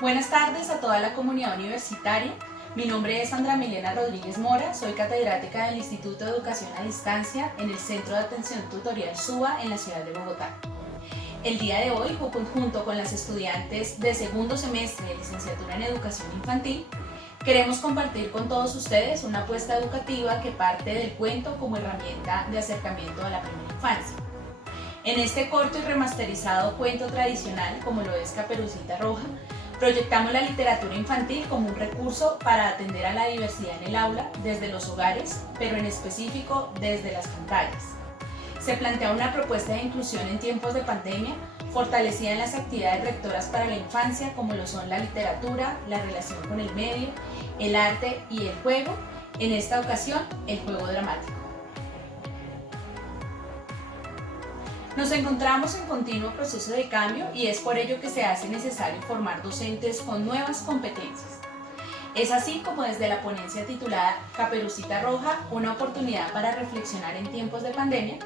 Buenas tardes a toda la comunidad universitaria. Mi nombre es Sandra Milena Rodríguez Mora, soy catedrática del Instituto de Educación a Distancia en el Centro de Atención Tutorial SUA en la ciudad de Bogotá. El día de hoy, junto con las estudiantes de segundo semestre de licenciatura en Educación Infantil, queremos compartir con todos ustedes una apuesta educativa que parte del cuento como herramienta de acercamiento a la primera infancia. En este corto y remasterizado cuento tradicional, como lo es Caperucita Roja, proyectamos la literatura infantil como un recurso para atender a la diversidad en el aula desde los hogares, pero en específico desde las pantallas. Se plantea una propuesta de inclusión en tiempos de pandemia, fortalecida en las actividades rectoras para la infancia, como lo son la literatura, la relación con el medio, el arte y el juego, en esta ocasión el juego dramático. Nos encontramos en continuo proceso de cambio y es por ello que se hace necesario formar docentes con nuevas competencias. Es así como desde la ponencia titulada Caperucita Roja, una oportunidad para reflexionar en tiempos de pandemia,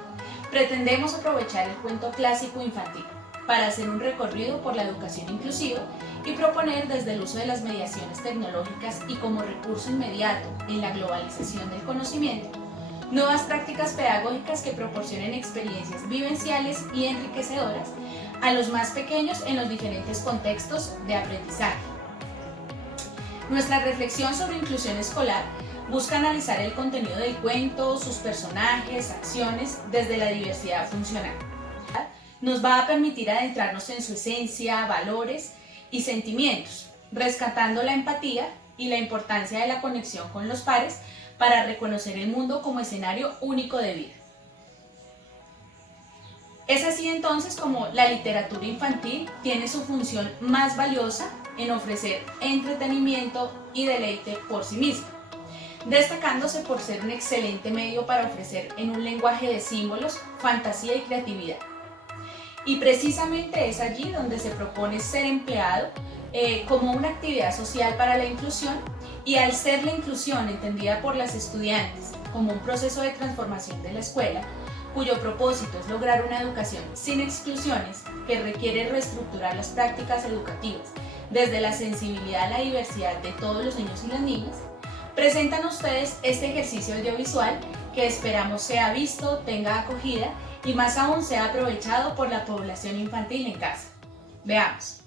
pretendemos aprovechar el cuento clásico infantil para hacer un recorrido por la educación inclusiva y proponer desde el uso de las mediaciones tecnológicas y como recurso inmediato en la globalización del conocimiento, nuevas prácticas pedagógicas que proporcionen experiencias vivenciales y enriquecedoras a los más pequeños en los diferentes contextos de aprendizaje. Nuestra reflexión sobre inclusión escolar busca analizar el contenido del cuento, sus personajes, acciones, desde la diversidad funcional. Nos va a permitir adentrarnos en su esencia, valores y sentimientos, rescatando la empatía y la importancia de la conexión con los pares para reconocer el mundo como escenario único de vida. Es así entonces como la literatura infantil tiene su función más valiosa en ofrecer entretenimiento y deleite por sí misma, destacándose por ser un excelente medio para ofrecer en un lenguaje de símbolos, fantasía y creatividad. Y precisamente es allí donde se propone ser empleado como una actividad social para la inclusión, y al ser la inclusión entendida por las estudiantes como un proceso de transformación de la escuela, cuyo propósito es lograr una educación sin exclusiones que requiere reestructurar las prácticas educativas desde la sensibilidad a la diversidad de todos los niños y las niñas, presentan a ustedes este ejercicio audiovisual que esperamos sea visto, tenga acogida y más aún sea aprovechado por la población infantil en casa. Veamos.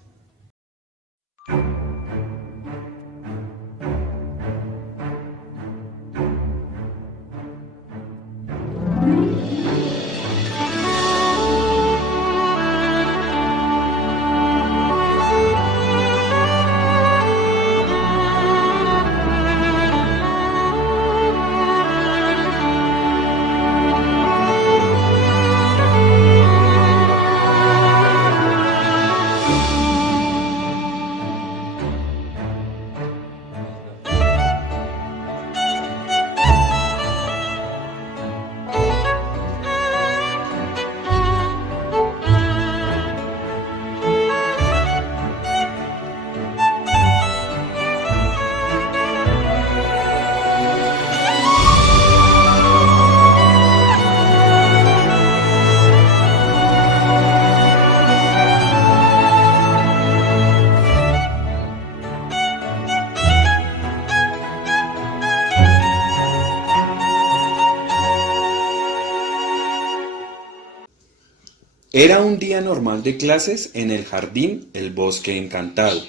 Era un día normal de clases en el jardín El Bosque Encantado.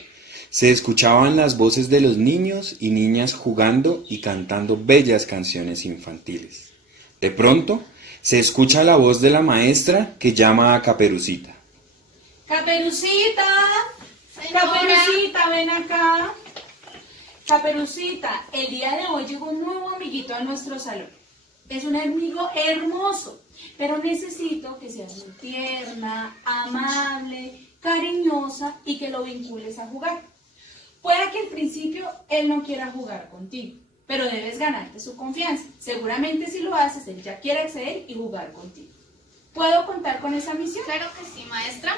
Se escuchaban las voces de los niños y niñas jugando y cantando bellas canciones infantiles. De pronto, se escucha la voz de la maestra que llama a Caperucita. ¡Caperucita! Señora. ¡Caperucita, ven acá! Caperucita, el día de hoy llegó un nuevo amiguito a nuestro salón. Es un amigo hermoso, pero necesito que seas muy tierna, amable, cariñosa y que lo vincules a jugar. Puede que al principio él no quiera jugar contigo, pero debes ganarte su confianza. Seguramente si lo haces, él ya quiere acceder y jugar contigo. ¿Puedo contar con esa misión? Claro que sí, maestra.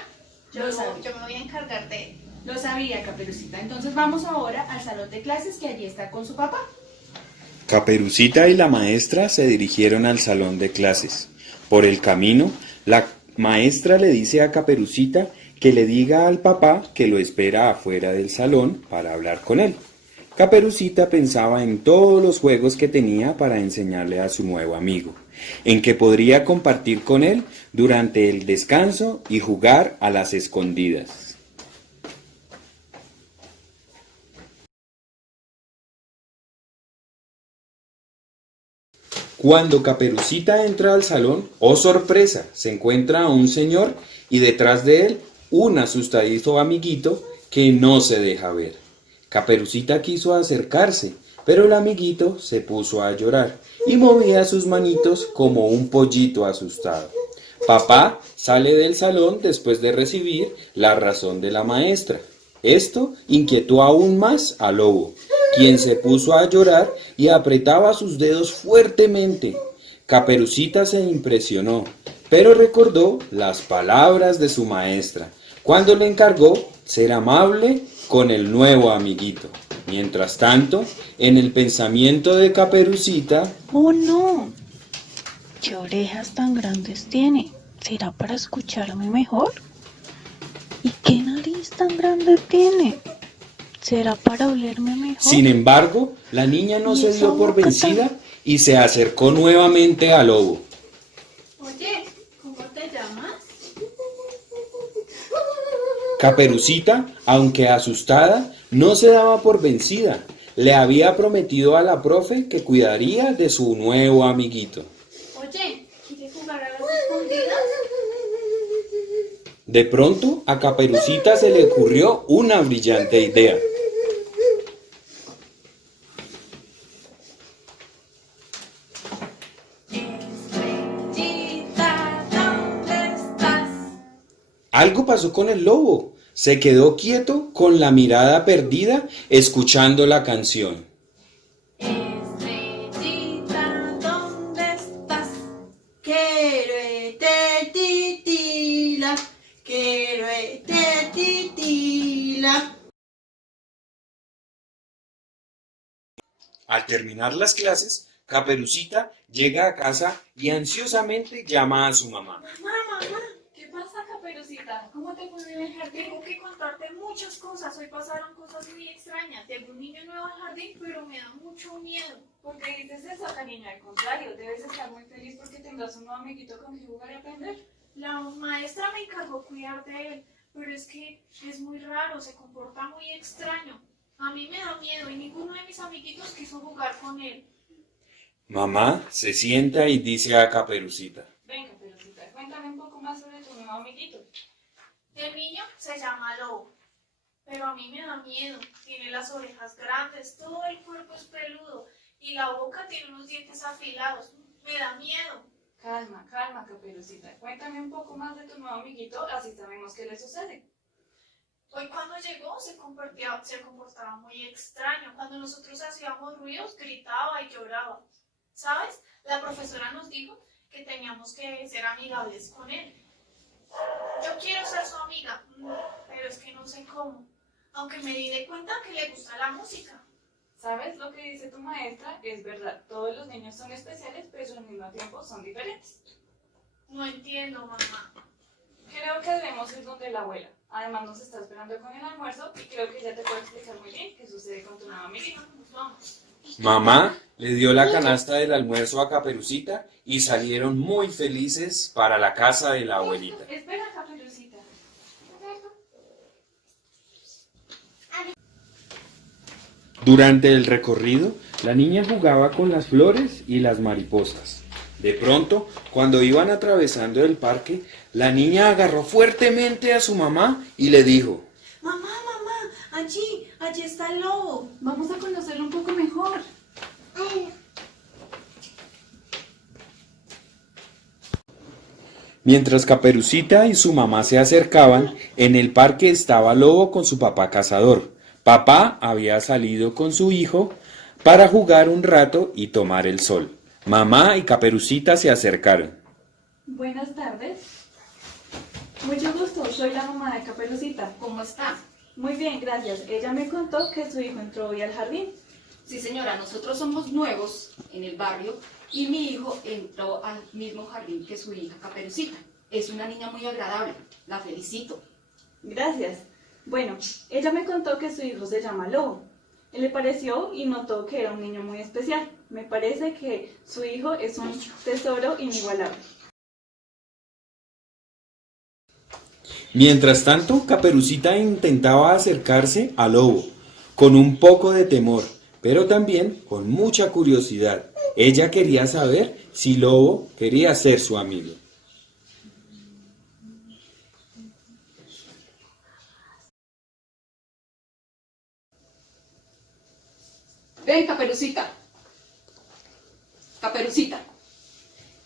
Yo Lo sabía. me voy a encargar de él. Lo sabía, Caperucita. Entonces vamos ahora al salón de clases que allí está con su papá. Caperucita y la maestra se dirigieron al salón de clases. Por el camino, la maestra le dice a Caperucita que le diga al papá que lo espera afuera del salón para hablar con él. Caperucita pensaba en todos los juegos que tenía para enseñarle a su nuevo amigo, en que podría compartir con él durante el descanso y jugar a las escondidas. Cuando Caperucita entra al salón, ¡oh sorpresa! Se encuentra a un señor y detrás de él un asustadizo amiguito que no se deja ver. Caperucita quiso acercarse, pero el amiguito se puso a llorar y movía sus manitos como un pollito asustado. Papá sale del salón después de recibir la razón de la maestra. Esto inquietó aún más al lobo, quien se puso a llorar y apretaba sus dedos fuertemente. Caperucita se impresionó, pero recordó las palabras de su maestra, cuando le encargó ser amable con el nuevo amiguito. Mientras tanto, en el pensamiento de Caperucita, ¡oh no! ¿Qué orejas tan grandes tiene? ¿Será para escucharme mejor? ¿Y qué nariz tan grande tiene? ¿Será para olerme mejor? sin embargo, la niña no ¿Y se esa dio por boca vencida y se acercó nuevamente al lobo. Oye, ¿cómo te llamas? Caperucita, aunque asustada, no se daba por vencida. Le había prometido a la profe que cuidaría de su nuevo amiguito. Oye, ¿quieres jugar a las escondidas? De pronto, a Caperucita se le ocurrió una brillante idea. Estrellita, ¿dónde estás? Algo pasó con el lobo. Se quedó quieto con la mirada perdida, escuchando la canción. Estrellita, ¿dónde estás? Titila, titila. Al terminar las clases, Caperucita llega a casa y ansiosamente llama a su mamá. Mamá, ¿qué pasa, Caperucita? ¿Cómo te fue en el jardín? Tengo que contarte muchas cosas. Hoy pasaron cosas muy extrañas. Llegó un niño nuevo al jardín, pero me da mucho miedo. ¿Por qué dices eso, cariño? Al contrario, debes estar muy feliz porque tendrás un nuevo amiguito con quien jugar y aprender. La maestra me encargó cuidar de él, pero es que es muy raro, se comporta muy extraño. A mí me da miedo y ninguno de mis amiguitos quiso jugar con él. Mamá se sienta y dice a Caperucita. Ven, Caperucita, cuéntame un poco más sobre tu nuevo amiguito. El niño se llama Lobo, pero a mí me da miedo. Tiene las orejas grandes, todo el cuerpo es peludo y la boca tiene unos dientes afilados. Me da miedo. Calma, calma, Caperucita. Cuéntame un poco más de tu nuevo amiguito, así sabemos qué le sucede. Hoy cuando llegó se comportaba muy extraño. Cuando nosotros hacíamos ruidos, gritaba y lloraba. ¿Sabes? La profesora nos dijo que teníamos que ser amigables con él. Yo quiero ser su amiga, pero es que no sé cómo. Aunque me di de cuenta que le gusta la música. ¿Sabes lo que dice tu maestra? Es verdad, todos los niños son especiales, pero al mismo tiempo son diferentes. No entiendo, mamá. Creo que debemos ir donde la abuela. Además nos está esperando con el almuerzo y creo que ella te puede explicar muy bien qué sucede con tu nuevo amiguito. Pues vamos. Mamá le dio la canasta del almuerzo a Caperucita y salieron muy felices para la casa de la abuelita. Espera, Caperucita. Durante el recorrido, la niña jugaba con las flores y las mariposas. De pronto, cuando iban atravesando el parque, la niña agarró fuertemente a su mamá y le dijo: Mamá, allí está el lobo. Vamos a conocerlo un poco mejor. Mientras Caperucita y su mamá se acercaban, en el parque estaba Lobo con su papá cazador. Papá había salido con su hijo para jugar un rato y tomar el sol. Mamá y Caperucita se acercaron. Buenas tardes. Mucho gusto, soy la mamá de Caperucita. ¿Cómo está? Muy bien, gracias. Ella me contó que su hijo entró hoy al jardín. Sí, señora, nosotros somos nuevos en el barrio y mi hijo entró al mismo jardín que su hija Caperucita. Es una niña muy agradable, la felicito. Gracias. Bueno, ella me contó que su hijo se llama Lobo. Le pareció y notó que era un niño muy especial. Me parece que su hijo es un tesoro inigualable. Mientras tanto, Caperucita intentaba acercarse al lobo, con un poco de temor, pero también con mucha curiosidad. Ella quería saber si Lobo quería ser su amigo. Ven, Caperucita. Caperucita,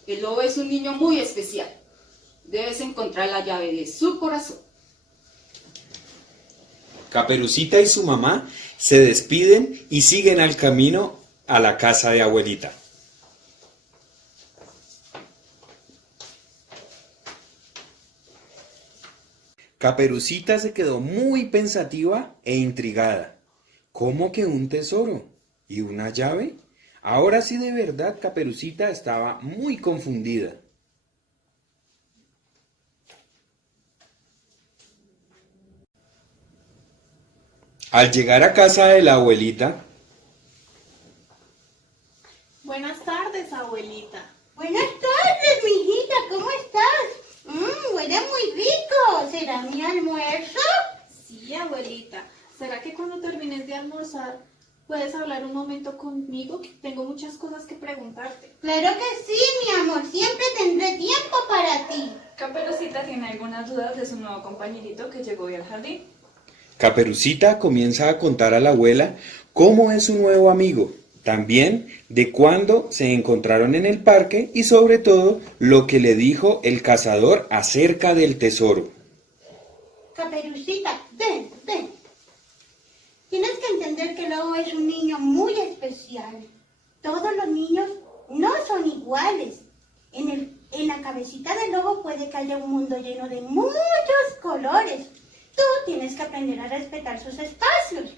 el lobo es un niño muy especial. Debes encontrar la llave de su corazón. Caperucita y su mamá se despiden y siguen al camino a la casa de abuelita. Caperucita se quedó muy pensativa e intrigada. ¿Cómo que un tesoro? ¿Y una llave? Ahora sí de verdad Caperucita estaba muy confundida. Al llegar a casa de la abuelita, Buenas tardes, abuelita. Buenas tardes, mijita, ¿cómo estás? Huele muy rico. ¿Será mi almuerzo? Sí, abuelita. ¿Será que cuando termines de almorzar puedes hablar un momento conmigo? Que tengo muchas cosas que preguntarte. Claro que sí, mi amor. Siempre tendré tiempo para ti. Caperucita tiene algunas dudas de su nuevo compañerito que llegó hoy al jardín. Caperucita comienza a contar a la abuela cómo es su nuevo amigo, también de cuándo se encontraron en el parque y sobre todo lo que le dijo el cazador acerca del tesoro. Caperucita, ven, ven. Tienes que entender que Lobo es un niño muy especial. Todos los niños no son iguales. En la cabecita del lobo puede que haya un mundo lleno de muchos colores. Tú tienes que aprender a respetar sus espacios.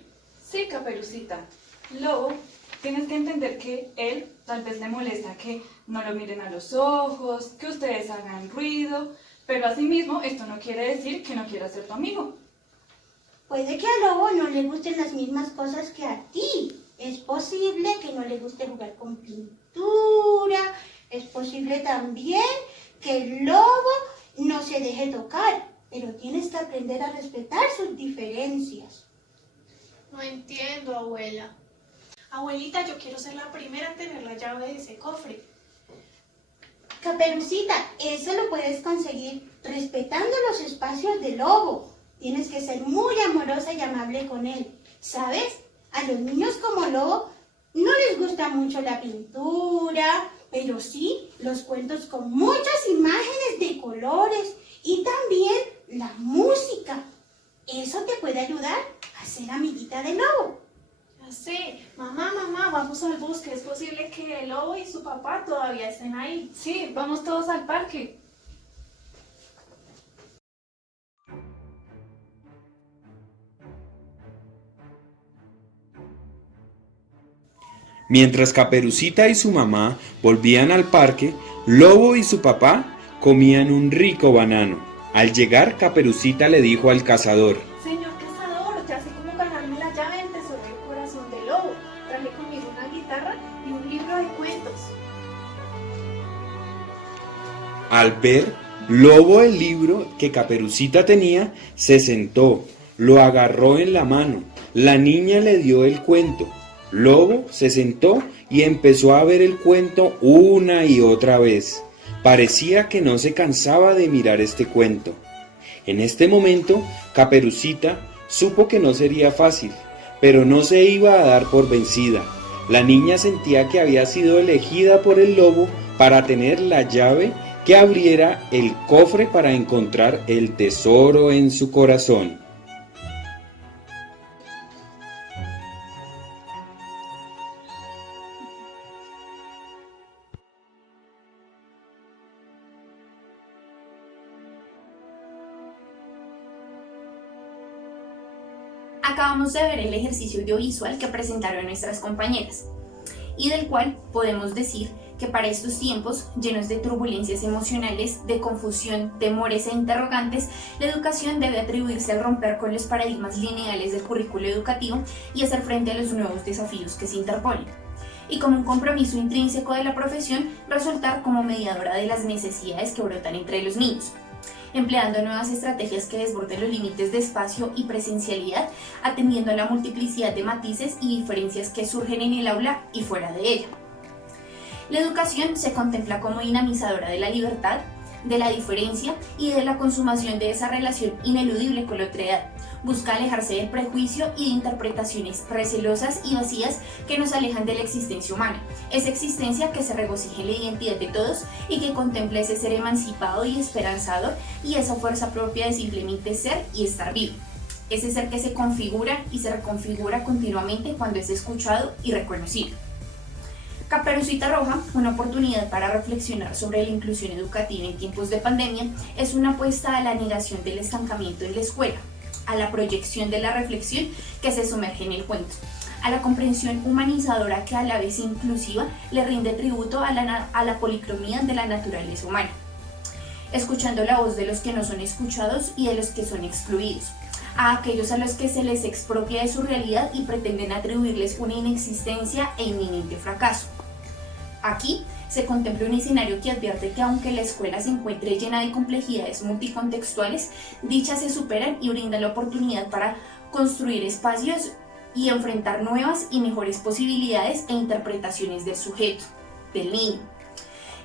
Sí, Caperucita. Lobo, tienes que entender que él tal vez le molesta que no lo miren a los ojos, que ustedes hagan ruido, pero asimismo esto no quiere decir que no quiera ser tu amigo. Puede que a Lobo no le gusten las mismas cosas que a ti. Es posible que no le guste jugar con pintura. Es posible también que el lobo no se deje tocar. Pero tienes que aprender a respetar sus diferencias. No entiendo, abuela. Abuelita, yo quiero ser la primera en tener la llave de ese cofre. Caperucita, eso lo puedes conseguir respetando los espacios del lobo. Tienes que ser muy amorosa y amable con él. ¿Sabes? A los niños como Lobo no les gusta mucho la pintura, pero sí los cuentos con muchas imágenes de colores y también la música. Eso te puede ayudar a ser amiguita del lobo. Ya sé. Mamá, vamos al bosque. Es posible que el lobo y su papá todavía estén ahí. Sí, vamos todos al parque. Mientras Caperucita y su mamá volvían al parque, Lobo y su papá comían un rico banano. Al llegar, Caperucita le dijo al cazador: Señor cazador, ya sé cómo ganarme la llave del tesoro del corazón del lobo. Traje conmigo una guitarra y un libro de cuentos. Al ver Lobo el libro que Caperucita tenía, se sentó, lo agarró en la mano. La niña le dio el cuento. Lobo se sentó y empezó a ver el cuento una y otra vez. Parecía que no se cansaba de mirar este cuento. En este momento, Caperucita supo que no sería fácil, pero no se iba a dar por vencida. La niña sentía que había sido elegida por el lobo para tener la llave que abriera el cofre para encontrar el tesoro en su corazón. Acabamos de ver el ejercicio audiovisual que presentaron nuestras compañeras y del cual podemos decir que para estos tiempos, llenos de turbulencias emocionales, de confusión, temores e interrogantes, la educación debe atribuirse al romper con los paradigmas lineales del currículo educativo y hacer frente a los nuevos desafíos que se interponen. Y como un compromiso intrínseco de la profesión, resultar como mediadora de las necesidades que brotan entre los niños, empleando nuevas estrategias que desborden los límites de espacio y presencialidad, atendiendo a la multiplicidad de matices y diferencias que surgen en el aula y fuera de ella. La educación se contempla como dinamizadora de la libertad, de la diferencia y de la consumación de esa relación ineludible con la otra edad. Busca alejarse del prejuicio y de interpretaciones recelosas y vacías que nos alejan de la existencia humana, esa existencia que se regocija en la identidad de todos y que contempla ese ser emancipado y esperanzador y esa fuerza propia de simplemente ser y estar vivo. Ese ser que se configura y se reconfigura continuamente cuando es escuchado y reconocido. Caperucita Roja, una oportunidad para reflexionar sobre la inclusión educativa en tiempos de pandemia, es una apuesta a la negación del estancamiento en la escuela, a la proyección de la reflexión que se sumerge en el cuento, a la comprensión humanizadora que a la vez inclusiva le rinde tributo a la policromía de la naturaleza humana, escuchando la voz de los que no son escuchados y de los que son excluidos, a aquellos a los que se les expropia de su realidad y pretenden atribuirles una inexistencia e inminente fracaso. Aquí se contempla un escenario que advierte que aunque la escuela se encuentre llena de complejidades multicontextuales, dichas se superan y brindan la oportunidad para construir espacios y enfrentar nuevas y mejores posibilidades e interpretaciones del sujeto, del niño,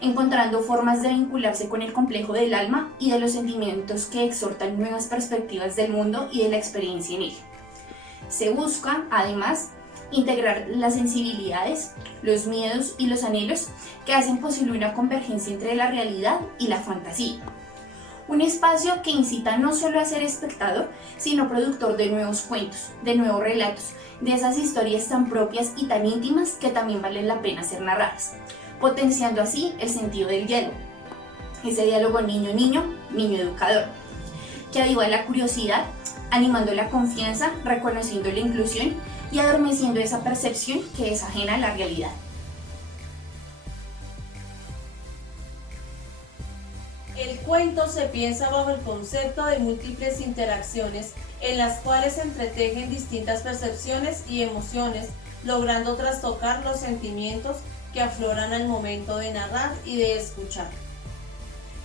encontrando formas de vincularse con el complejo del alma y de los sentimientos que exhortan nuevas perspectivas del mundo y de la experiencia en él. Se busca, además, integrar las sensibilidades, los miedos y los anhelos que hacen posible una convergencia entre la realidad y la fantasía. Un espacio que incita no solo a ser espectador, sino productor de nuevos cuentos, de nuevos relatos, de esas historias tan propias y tan íntimas que también valen la pena ser narradas, potenciando así el sentido del diálogo, ese diálogo niño-niño, niño-educador, que aviva la curiosidad, animando la confianza, reconociendo la inclusión y adormeciendo esa percepción que es ajena a la realidad. El cuento se piensa bajo el concepto de múltiples interacciones en las cuales se entretejen distintas percepciones y emociones, logrando trastocar los sentimientos que afloran al momento de narrar y de escuchar.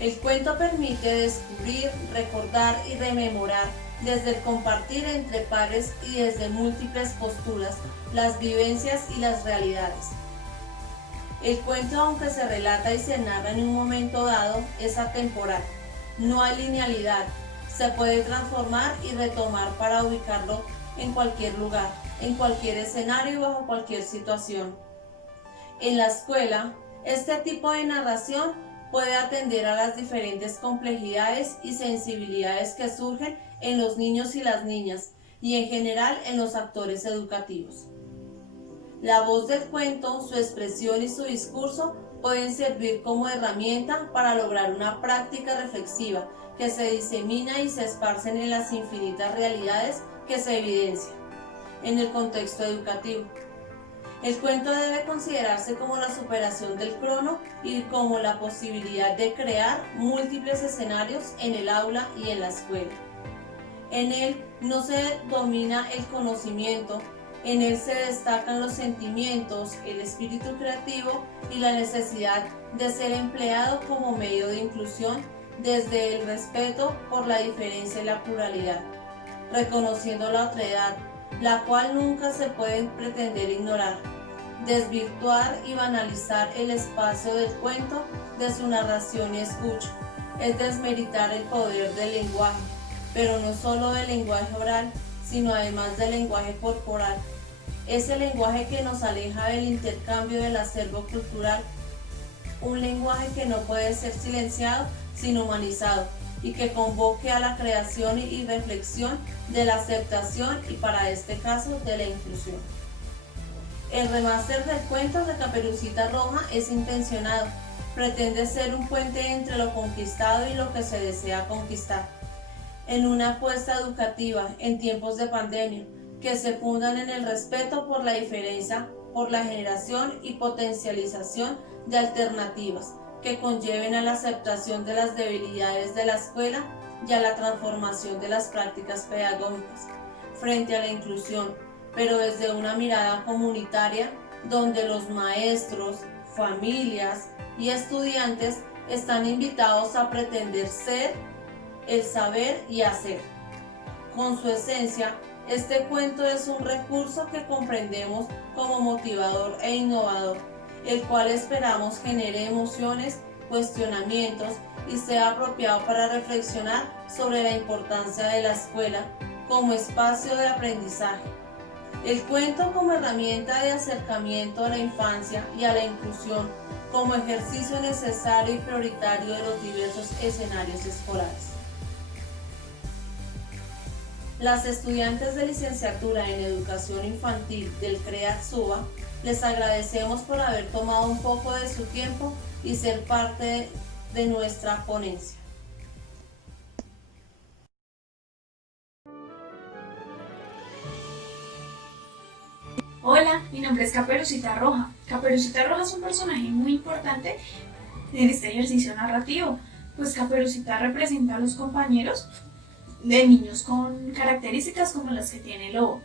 El cuento permite descubrir, recordar y rememorar desde el compartir entre pares y desde múltiples posturas las vivencias y las realidades. El cuento, aunque se relata y se narra en un momento dado, es atemporal. No hay linealidad, se puede transformar y retomar para ubicarlo en cualquier lugar, en cualquier escenario y bajo cualquier situación. En la escuela, este tipo de narración puede atender a las diferentes complejidades y sensibilidades que surgen en los niños y las niñas y en general en los actores educativos. La voz del cuento, su expresión y su discurso pueden servir como herramienta para lograr una práctica reflexiva que se disemina y se esparcen en las infinitas realidades que se evidencian en el contexto educativo. El cuento debe considerarse como la superación del crono y como la posibilidad de crear múltiples escenarios en el aula y en la escuela. En él no se domina el conocimiento, en él se destacan los sentimientos, el espíritu creativo y la necesidad de ser empleado como medio de inclusión desde el respeto por la diferencia y la pluralidad, reconociendo la otredad, la cual nunca se puede pretender ignorar. Desvirtuar y banalizar el espacio del cuento de su narración y escucha es desmeritar el poder del lenguaje, pero no solo del lenguaje oral, sino además del lenguaje corporal. Ese lenguaje que nos aleja del intercambio del acervo cultural, un lenguaje que no puede ser silenciado, sino humanizado, y que convoque a la creación y reflexión de la aceptación y, para este caso, de la inclusión. El remaster del cuento de Caperucita Roja es intencionado, pretende ser un puente entre lo conquistado y lo que se desea conquistar, en una apuesta educativa en tiempos de pandemia, que se fundan en el respeto por la diferencia por la generación y potencialización de alternativas que conlleven a la aceptación de las debilidades de la escuela y a la transformación de las prácticas pedagógicas frente a la inclusión, pero desde una mirada comunitaria donde los maestros, familias y estudiantes están invitados a pretender ser el saber y hacer. Con su esencia, este cuento es un recurso que comprendemos como motivador e innovador, el cual esperamos genere emociones, cuestionamientos y sea apropiado para reflexionar sobre la importancia de la escuela como espacio de aprendizaje. El cuento como herramienta de acercamiento a la infancia y a la inclusión como ejercicio necesario y prioritario de los diversos escenarios escolares. Las estudiantes de licenciatura en Educación Infantil del CREAT Suba les agradecemos por haber tomado un poco de su tiempo y ser parte de nuestra ponencia. Hola, mi nombre es Caperucita Roja. Caperucita Roja es un personaje muy importante en este ejercicio narrativo, pues Caperucita representa a los compañeros de niños con características como las que tiene el lobo.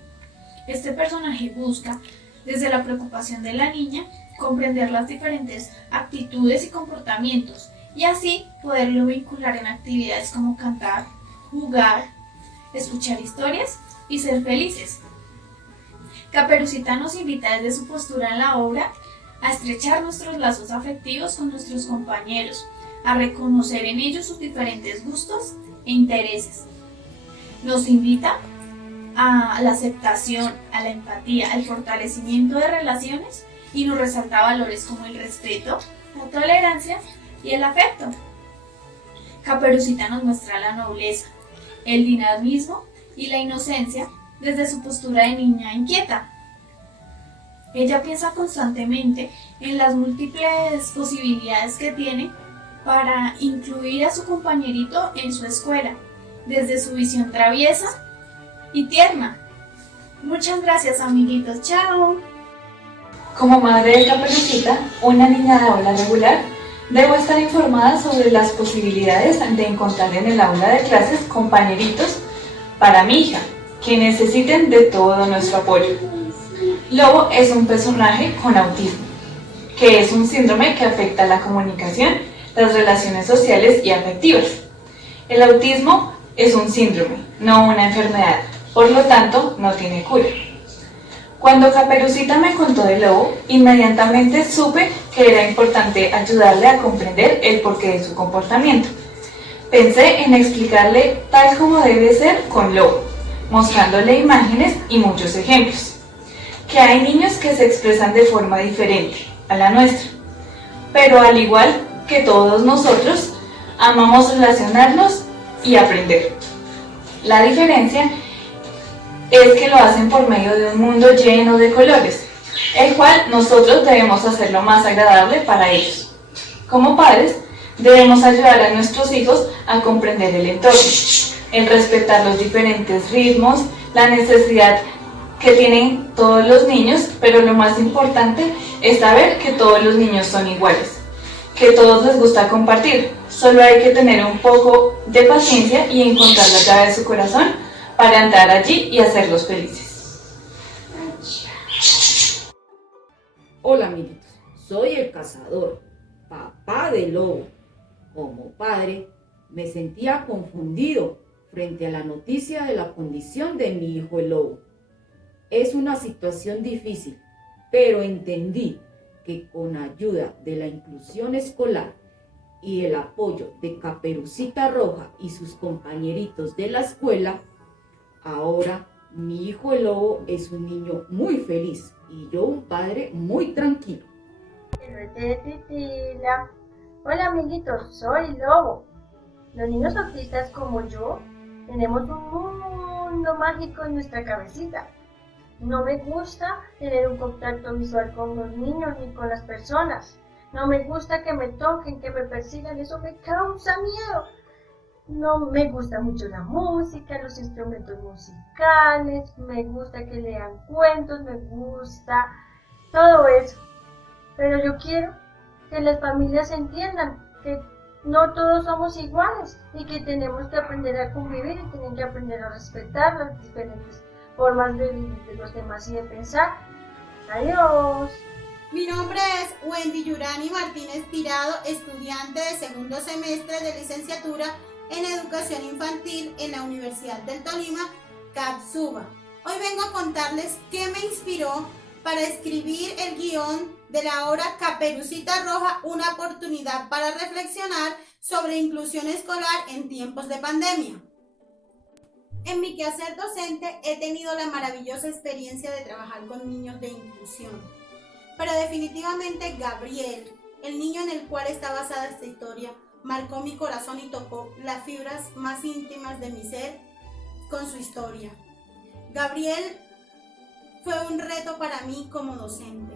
Este personaje busca, desde la preocupación de la niña, comprender las diferentes actitudes y comportamientos y así poderlo vincular en actividades como cantar, jugar, escuchar historias y ser felices. Caperucita nos invita desde su postura en la obra a estrechar nuestros lazos afectivos con nuestros compañeros, a reconocer en ellos sus diferentes gustos e intereses. Nos invita a la aceptación, a la empatía, al fortalecimiento de relaciones y nos resalta valores como el respeto, la tolerancia y el afecto. Caperucita nos muestra la nobleza, el dinamismo y la inocencia desde su postura de niña inquieta. Ella piensa constantemente en las múltiples posibilidades que tiene para incluir a su compañerito en su escuela, desde su visión traviesa y tierna. Muchas gracias, amiguitos. Chao. Como madre de Caperucita, una niña de aula regular, debo estar informada sobre las posibilidades de encontrar en el aula de clases compañeritos para mi hija, que necesiten de todo nuestro apoyo. Lobo es un personaje con autismo, que es un síndrome que afecta la comunicación, las relaciones sociales y afectivas. El autismo es un síndrome, no una enfermedad, por lo tanto no tiene cura. Cuando Caperucita me contó de Lobo, inmediatamente supe que era importante ayudarle a comprender el porqué de su comportamiento. Pensé en explicarle tal como debe ser con Lobo, mostrándole imágenes y muchos ejemplos. Que hay niños que se expresan de forma diferente a la nuestra, pero al igual que todos nosotros, amamos relacionarnos y aprender. La diferencia es que lo hacen por medio de un mundo lleno de colores, el cual nosotros debemos hacerlo más agradable para ellos. Como padres, debemos ayudar a nuestros hijos a comprender el entorno, el respetar los diferentes ritmos, la necesidad que tienen todos los niños, pero lo más importante es saber que todos los niños son iguales, que a todos les gusta compartir. Solo hay que tener un poco de paciencia y encontrar la llave de su corazón para entrar allí y hacerlos felices. Hola amiguitos, soy el cazador, papá de Lobo. Como padre, me sentía confundido frente a la noticia de la condición de mi hijo el Lobo. Es una situación difícil, pero entendí que con ayuda de la inclusión escolar y el apoyo de Caperucita Roja y sus compañeritos de la escuela, ahora mi hijo el Lobo es un niño muy feliz y yo un padre muy tranquilo. Hola amiguitos, soy Lobo. Los niños autistas como yo tenemos un mundo mágico en nuestra cabecita. No me gusta tener un contacto visual con los niños ni con las personas. No me gusta que me toquen, que me persigan, eso me causa miedo. No me gusta mucho la música, los instrumentos musicales, me gusta que lean cuentos, me gusta todo eso. Pero yo quiero que las familias entiendan que no todos somos iguales y que tenemos que aprender a convivir y tienen que aprender a respetar las diferentes formas de vivir de los demás y de pensar. Adiós. Mi nombre es Wendy Yurani Martínez Tirado, estudiante de segundo semestre de licenciatura en Educación Infantil en la Universidad del Tolima, CAPSUBA. Hoy vengo a contarles qué me inspiró para escribir el guión de la obra Caperucita Roja, una oportunidad para reflexionar sobre inclusión escolar en tiempos de pandemia. En mi quehacer docente he tenido la maravillosa experiencia de trabajar con niños de inclusión. Pero definitivamente Gabriel, el niño en el cual está basada esta historia, marcó mi corazón y tocó las fibras más íntimas de mi ser con su historia. Gabriel fue un reto para mí como docente.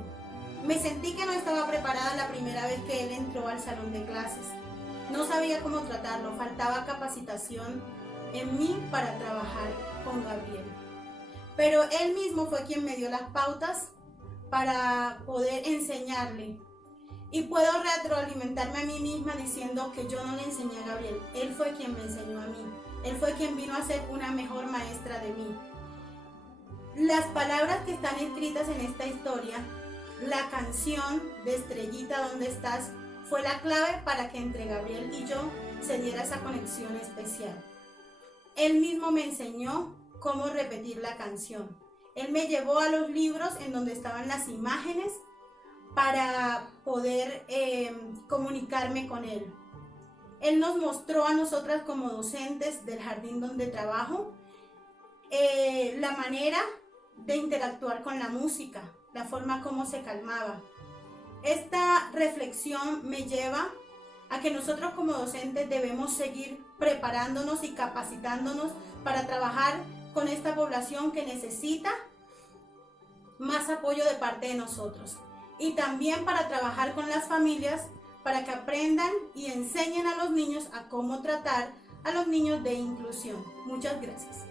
Me sentí que no estaba preparada la primera vez que él entró al salón de clases. No sabía cómo tratarlo, faltaba capacitación en mí para trabajar con Gabriel. Pero él mismo fue quien me dio las pautas para poder enseñarle. Y puedo retroalimentarme a mí misma diciendo que yo no le enseñé a Gabriel. Él fue quien me enseñó a mí. Él fue quien vino a ser una mejor maestra de mí. Las palabras que están escritas en esta historia, la canción de Estrellita, ¿dónde estás?, fue la clave para que entre Gabriel y yo se diera esa conexión especial. Él mismo me enseñó cómo repetir la canción. Él me llevó a los libros en donde estaban las imágenes para poder comunicarme con él. Él nos mostró a nosotras como docentes del jardín donde trabajo la manera de interactuar con la música, la forma como se calmaba. Esta reflexión me lleva a que nosotros como docentes debemos seguir preparándonos y capacitándonos para trabajar con esta población que necesita más apoyo de parte de nosotros. Y también para trabajar con las familias para que aprendan y enseñen a los niños a cómo tratar a los niños de inclusión. Muchas gracias.